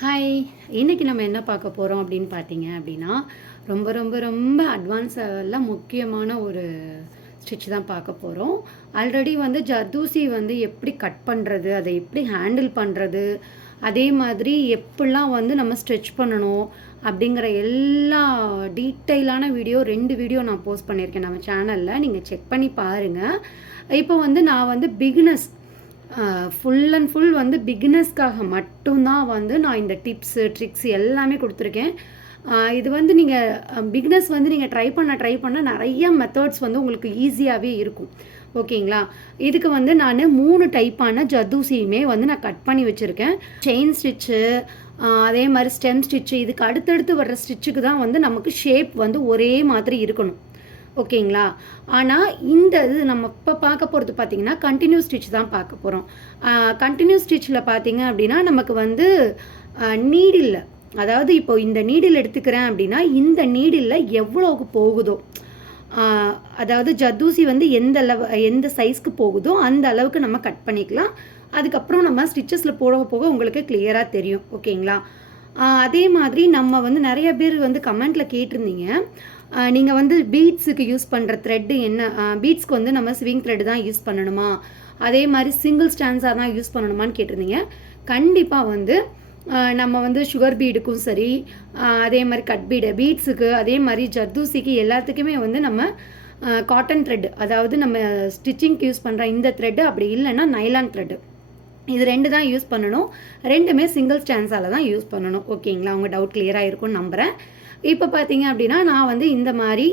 Hi. இன்னைக்கு நம்ம என்ன பார்க்க போறோம் அப்படின்னு பார்த்தீங்க அப்படின்னா, ரொம்ப ரொம்ப ரொம்ப அட்வான்ஸால முக்கியமான ஒரு ஸ்டிட்ச் தான் பார்க்க போறோம். ஆல்ரெடி வந்து ஜர்தோசி வந்து எப்படி கட் பண்றது, அதை எப்படி ஹேண்டில் பண்றது, அதே மாதிரி எப்படிலாம் வந்து நம்ம ஸ்ட்ரெச் பண்ணணும் அப்படிங்கிற எல்லா டீட்டெயிலான வீடியோ 2 வீடியோ நான் போஸ்ட் பண்ணியிருக்கேன் நம்ம சேனல்ல. நீங்க செக் பண்ணி பாருங்க. இப்போ வந்து நான் வந்து ஃபுல் அண்ட் ஃபுல் வந்து பிகினர்ஸ்க்காக மட்டும்தான் வந்து நான் இந்த டிப்ஸு ட்ரிக்ஸ் எல்லாமே கொடுத்துருக்கேன். இது வந்து நீங்கள் பிகினர்ஸ் வந்து நீங்கள் ட்ரை பண்ண நிறைய மெத்தட்ஸ் வந்து உங்களுக்கு ஈஸியாகவே இருக்கும். ஓகேங்களா? இதுக்கு வந்து நான் 3 டைப்பான ஜர்தோசியுமே வந்து நான் கட் பண்ணி வச்சுருக்கேன். செயின் ஸ்டிச்சு, அதே மாதிரி ஸ்டெம் ஸ்டிச்சு, இதுக்கு அடுத்தடுத்து வர்ற ஸ்டிச்சுக்கு தான் வந்து நமக்கு ஷேப் வந்து ஒரே மாதிரி இருக்கணும். ஓகேங்களா? ஆனால் இந்த இது நம்ம இப்போ பார்க்க போகிறது பார்த்தீங்கன்னா கண்டினியூ ஸ்டிச் தான் பார்க்க போகிறோம். கண்டினியூ ஸ்டிச்சில் பார்த்தீங்க அப்படின்னா நமக்கு வந்து நீடில், அதாவது இப்போ இந்த நீடில் எடுத்துக்கிறேன் அப்படின்னா இந்த நீடில் எவ்வளோக்கு போகுதோ, அதாவது ஜர்தோசி வந்து எந்த சைஸ்க்கு போகுதோ அந்த அளவுக்கு நம்ம கட் பண்ணிக்கலாம். அதுக்கப்புறம் நம்ம ஸ்டிச்சஸில் போக போக உங்களுக்கு கிளியராக தெரியும். ஓகேங்களா? அதே மாதிரி நம்ம வந்து நிறைய பேர் வந்து கமெண்ட்டில் கேட்டிருந்தீங்க, நீங்கள் வந்து பீட்ஸுக்கு யூஸ் பண்ணுற த்ரெட்டு என்ன, பீட்ஸ்க்கு வந்து நம்ம ஸ்விங் த்ரெட் தான் யூஸ் பண்ணணுமா, அதே மாதிரி சிங்கிள் ஸ்டான்ஸாக தான் யூஸ் பண்ணணுமான்னு கேட்டிருந்தீங்க. கண்டிப்பாக வந்து நம்ம வந்து சுகர் பீடுக்கும் சரி, அதே மாதிரி கட் பீட்ஸுக்கு, அதே மாதிரி ஜர்தோசிக்கு எல்லாத்துக்குமே வந்து நம்ம காட்டன் த்ரெட், அதாவது நம்ம ஸ்டிச்சிங்க்கு யூஸ் பண்ணுற இந்த த்ரெட்டு, அப்படி இல்லைன்னா நைலான் த்ரெட்டு, இது 2 தான் யூஸ் பண்ணணும். 2மே சிங்கிள் ஸ்டான்ஸால் தான் யூஸ் பண்ணணும். ஓகேங்களா? உங்கள் டவுட் கிளியராக இருக்கும்னு நம்புகிறேன். இப்போ பார்த்தீங்க அப்படின்னா நான் வந்து இந்த மாதிரி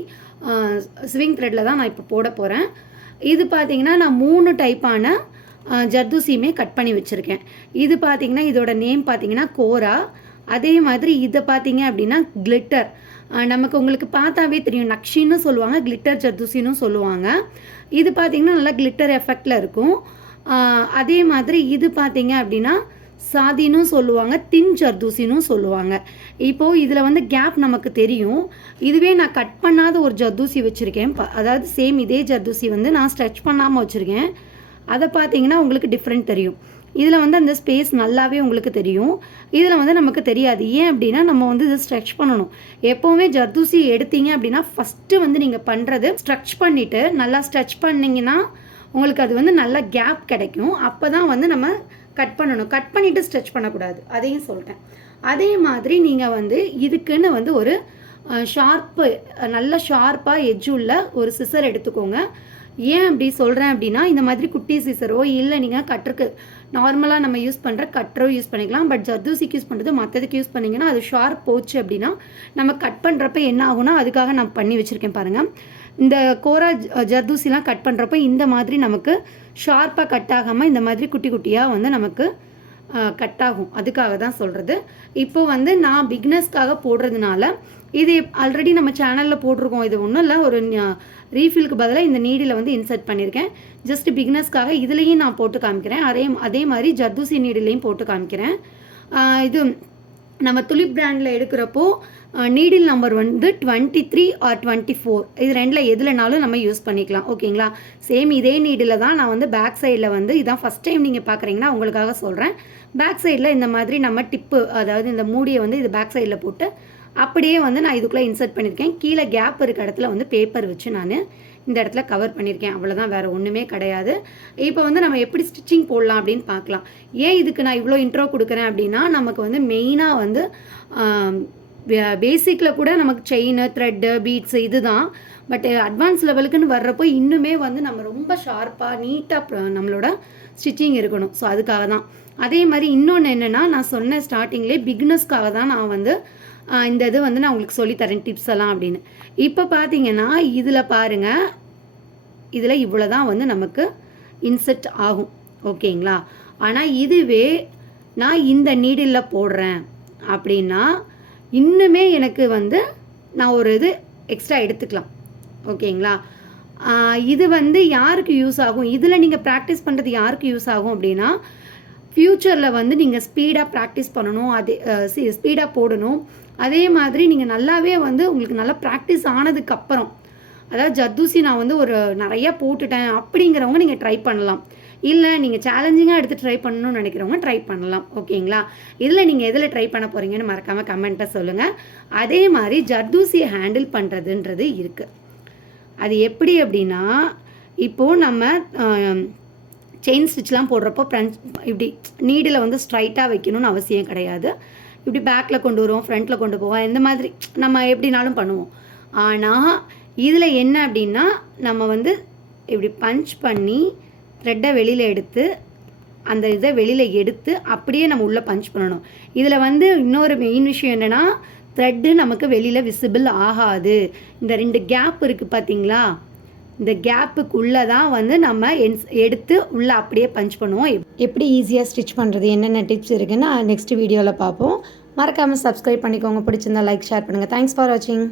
ஸ்விங் த்ரெட்டில் தான் நான் இப்போ போட போகிறேன். இது பார்த்தீங்கன்னா நான் 3 டைப்பான ஜர்தோசியுமே கட் பண்ணி வச்சுருக்கேன். இது பார்த்தீங்கன்னா இதோட நேம் பார்த்தீங்கன்னா கோரா. அதே மாதிரி இதை பார்த்தீங்க அப்படின்னா கிளிட்டர். நமக்கு உங்களுக்கு பார்த்தாவே தெரியும், நக்ஷின்னு சொல்லுவாங்க, கிளிட்டர் ஜர்தோசின்னு சொல்லுவாங்க. இது பார்த்தீங்கன்னா நல்லா கிளிட்டர் எஃபெக்டில் இருக்கும். அதே மாதிரி இது பார்த்தீங்க அப்படின்னா சாதின்னு சொல்லுவாங்க, தின் ஜர்தோசின்னு சொல்லுவாங்க. இப்போது இதில் வந்து கேப் நமக்கு தெரியும். இதுவே நான் கட் பண்ணாத ஒரு ஜர்தோசி வச்சுருக்கேன், அதாவது சேம் இதே ஜர்தோசி வந்து நான் ஸ்ட்ரெச் பண்ணாமல் வச்சுருக்கேன். அதை பார்த்தீங்கன்னா உங்களுக்கு டிஃப்ரெண்ட் தெரியும். இதில் வந்து அந்த ஸ்பேஸ் நல்லாவே உங்களுக்கு தெரியும், இதில் வந்து நமக்கு தெரியாது. ஏன் அப்படின்னா நம்ம வந்து இதை ஸ்ட்ரெச் பண்ணணும். எப்போவுமே ஜர்தோசி எடுத்தீங்க அப்படின்னா ஃபஸ்ட்டு வந்து நீங்கள் பண்ணுறது ஸ்ட்ரெச் பண்ணிவிட்டு நல்லா ஸ்ட்ரெச் பண்ணிங்கன்னா உங்களுக்கு அது வந்து நல்ல கேப் கிடைக்கும். அப்போ தான் வந்து நம்ம கட் பண்ணணும். கட் பண்ணிவிட்டு ஸ்ட்ரெச் பண்ணக்கூடாது, அதையும் சொல்லிட்டேன். அதே மாதிரி நீங்கள் வந்து இதுக்குன்னு வந்து ஒரு நல்ல ஷார்ப்பாக எட்ஜ் உள்ள ஒரு சிசர் எடுத்துக்கோங்க. ஏன் அப்படி சொல்கிறேன் அப்படின்னா, இந்த மாதிரி குட்டி சிசரோ இல்லை நீங்கள் கட்டருக்கு நார்மலாக நம்ம யூஸ் பண்ணுற கட்டரோ யூஸ் பண்ணிக்கலாம். பட் ஜர்தோசிக்கு யூஸ் பண்ணுறது மற்றதுக்கு யூஸ் பண்ணிங்கன்னா அது ஷார்ப் போச்சு அப்படின்னா நம்ம கட் பண்ணுறப்ப என்ன ஆகுனா, அதுக்காக நான் பண்ணி வச்சுருக்கேன் பாருங்கள். இந்த கோரா ஜர்தோசிலாம் கட் பண்ணுறப்ப இந்த மாதிரி நமக்கு ஷார்ப்பாக கட் ஆகாமல் இந்த மாதிரி குட்டி குட்டியாக வந்து நமக்கு கட் ஆகும். அதுக்காக தான் சொல்கிறது. இப்போது வந்து நான் பிகினர்ஸ்க்காக போடுறதுனால இது ஆல்ரெடி நம்ம சேனலில் போட்டிருக்கோம். இது ஒன்றும் இல்லை, ஒரு ரீஃபில்க்கு பதிலாக இந்த நீடில் வந்து இன்சர்ட் பண்ணியிருக்கேன். ஜஸ்ட் பிகினர்ஸ்க்காக இதுலேயும் நான் போட்டு காமிக்கிறேன். அதே மாதிரி ஜர்தோசி நீடிலையும் போட்டு காமிக்கிறேன். இது நம்ம துலிப் பிராண்டில் எடுக்கிறப்போ நீடில் நம்பர் வந்து 23 ஆர் 24, இது 2ல் எதுலனாலும் நம்ம யூஸ் பண்ணிக்கலாம். ஓகேங்களா? சேம் இதே நீடில் தான் நான் வந்து பேக் சைடில் வந்து, இதான் ஃபஸ்ட் டைம் நீங்கள் பார்க்குறீங்கன்னா உங்களுக்காக சொல்கிறேன், பேக் சைடில் இந்த மாதிரி நம்ம டிப்பு, அதாவது இந்த மூடியை வந்து இது பேக் சைடில் போட்டு அப்படியே வந்து நான் இதுக்குள்ளே இன்சர்ட் பண்ணியிருக்கேன். கீழே கேப் இருக்க இடத்துல வந்து பேப்பர் வச்சு நான் இந்த இடத்துல கவர் பண்ணியிருக்கேன். அவ்வளோதான், வேறு ஒன்றுமே கிடையாது. இப்போ வந்து நம்ம எப்படி ஸ்டிச்சிங் போடலாம் அப்படின்னு பார்க்கலாம். ஏன் இதுக்கு நான் இவ்வளோ இன்ட்ரோ கொடுக்குறேன் அப்படின்னா, நமக்கு வந்து மெயினாக வந்து பேசிக்கில் கூட நமக்கு செயின், த்ரெட்டு, பீட்ஸு இது தான். பட் அட்வான்ஸ் லெவலுக்குன்னு வர்றப்போ இன்னுமே வந்து நம்ம ரொம்ப ஷார்ப்பாக நீட்டாக நம்மளோட ஸ்டிச்சிங் இருக்கணும். ஸோ அதுக்காக தான். அதே மாதிரி இன்னொன்று என்னென்னா, நான் சொன்ன ஸ்டார்டிங்லேயே பிகினர்ஸ்க்காக தான் நான் வந்து இந்த இது வந்து நான் உங்களுக்கு சொல்லித்தரேன் டிப்ஸ் எல்லாம் அப்படின்னு. இப்போ பார்த்தீங்கன்னா இதில் பாருங்கள், இதில் இவ்வளோ தான் வந்து நமக்கு இன்செர்ட் ஆகும். ஓகேங்களா? ஆனால் இதுவே நான் இந்த நீடில் போடுறேன் அப்படின்னா இன்னுமே எனக்கு வந்து நான் ஒரு இது எக்ஸ்ட்ரா எடுத்துக்கலாம். ஓகேங்களா? இது வந்து யாருக்கு யூஸ் ஆகும், இதில் நீங்கள் ப்ராக்டிஸ் பண்ணுறது யாருக்கு யூஸ் ஆகும் அப்படின்னா, ஃப்யூச்சரில் வந்து நீங்கள் ஸ்பீடாக ப்ராக்டிஸ் பண்ணணும், அதே ஸ்பீடாக போடணும். அதே மாதிரி நீங்கள் நல்லாவே வந்து உங்களுக்கு நல்லா ப்ராக்டிஸ் ஆனதுக்கப்புறம், அதாவது ஜர்தோசி நான் வந்து ஒரு நிறையா போட்டுட்டேன் அப்படிங்கிறவங்க நீங்கள் ட்ரை பண்ணலாம். இல்லை நீங்கள் சேலஞ்சிங்காக எடுத்து ட்ரை பண்ணணும்னு நினைக்கிறவங்க ட்ரை பண்ணலாம். ஓகேங்களா? இதில் நீங்கள் எதில் ட்ரை பண்ண போகிறீங்கன்னு மறக்காமல் கமெண்ட்டை சொல்லுங்கள். அதே மாதிரி ஜர்தூசியை ஹேண்டில் பண்ணுறதுன்றது இருக்குது. அது எப்படி அப்படின்னா, இப்போது நம்ம செயின் ஸ்டிச்லாம் போடுறப்போ இப்படி நீடில் வந்து ஸ்ட்ரைட்டாக வைக்கணும்னு அவசியம் கிடையாது. இப்படி பேக்கில் கொண்டு வருவோம், ஃப்ரண்ட்டில் கொண்டு போவோம், இந்த மாதிரி நம்ம எப்படினாலும் பண்ணுவோம். ஆனால் இதில் என்ன அப்படின்னா, நம்ம வந்து இப்படி பஞ்ச் பண்ணி த்ரெட்டை வெளியில் எடுத்து அந்த இதை வெளியில் எடுத்து அப்படியே நம்ம உள்ளே பஞ்ச் பண்ணணும். இதில் வந்து இன்னொரு மெயின் விஷயம் என்னென்னா, த்ரெட்டு நமக்கு வெளியில் விசிபிள் ஆகாது. இந்த 2 கேப் இருக்குது பார்த்தீங்களா, இந்த கேப்புக்குள்ளே தான் வந்து நம்ம எடுத்து உள்ளே அப்படியே பஞ்ச் பண்ணுவோம். எப்படி ஈஸியாக ஸ்டிச் பண்ணுறது, என்னென்ன டிப்ஸ் இருக்குதுன்னு நெக்ஸ்ட் வீடியோவில் பார்ப்போம். மறக்காமல் சப்ஸ்கிரைப் பண்ணிக்கோங்க. பிடிச்சிருந்தா லைக், ஷேர் பண்ணுங்கள். தேங்க்ஸ் ஃபார் வாட்சிங்.